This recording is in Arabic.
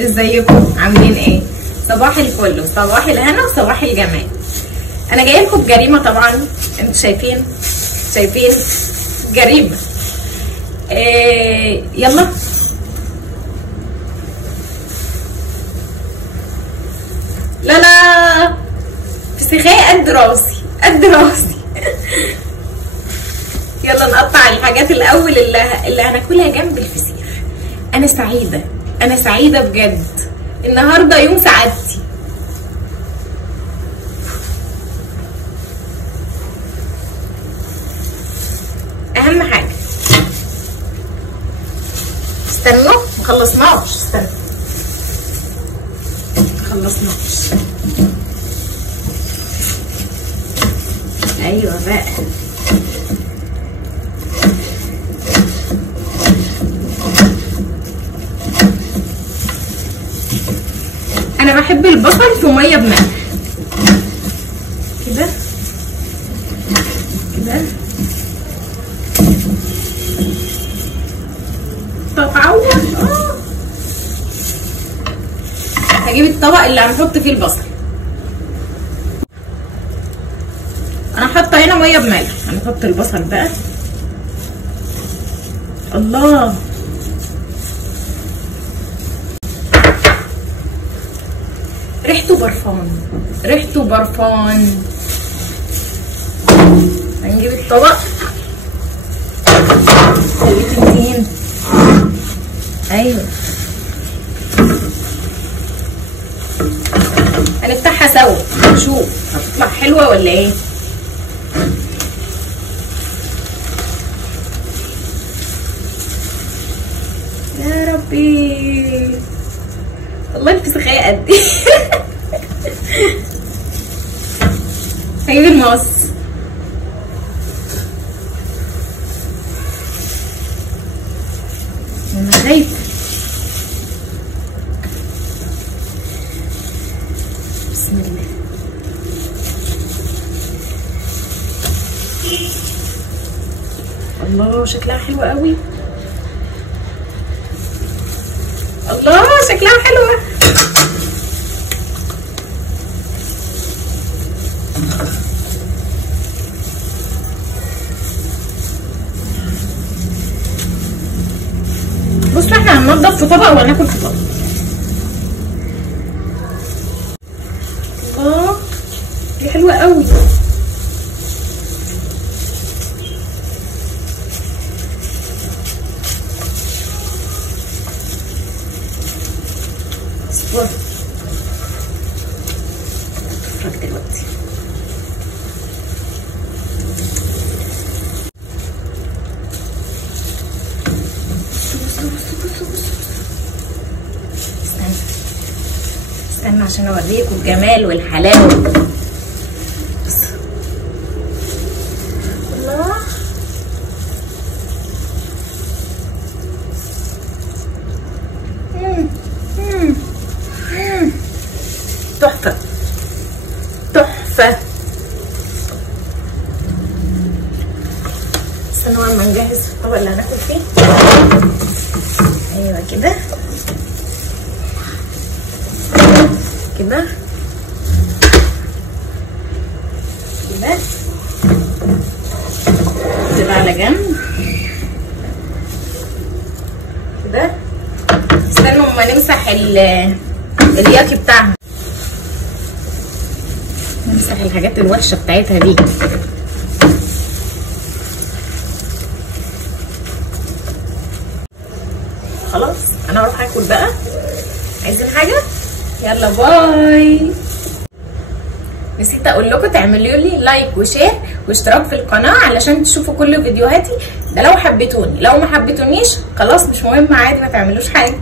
ازيكم عاملين ايه؟ صباح الفل وصباح الهنا وصباح الجمال. انا جايه لكم بجريمه طبعا، انتوا شايفين جريمه. يلا لا فسيخيه قد راسي يلا نقطع الحاجات الاول اللي هناكلها جنب الفسيخ. انا سعيده بجد، النهارده يوم سعادتي. اهم حاجه استنوا مخلصناش، ايوه بقى. انا بحب البصل في ميه بملح كده تتعود. هجيب الطبق اللي هنحط فيه البصل. انا حاطه هنا ميه بملح، هنحط البصل بقى. الله، ريحته برفان. هنجيب الطبق. ايوه هنفتحها سوا نشوف هتطلع حلوه ولا ايه. يا ربي والله الفسيخيه قدي هجيب المقص. انا خايفه. بسم الله. الله شكلها حلو قوي. الله شكلها حلوه. بصوا احنا هننضف في طبق وهناكل في طبق. الله دي حلوه قوي. اصبر اتفرج دلوقتي. استنى عشان اوريكم الجمال والحلاوه. الله تحفه. استنوا اما نجهز الطبق اللي هناكل فيه. ايوه كده كده على جنب كده. استنوا اما نمسح الياكي بتاعها، نمسح الحاجات الوحشه بتاعتها دي. خلاص انا هروح اكل بقى. عايزين حاجه؟ يلا باي. نسيت اقول لكم تعملوا لي لايك وشير واشتراك في القناه علشان تشوفوا كل فيديوهاتي. ده لو حبيتوني، لو ما حبيتونيش خلاص مش مهم عادي، ما تعملوش حاجه.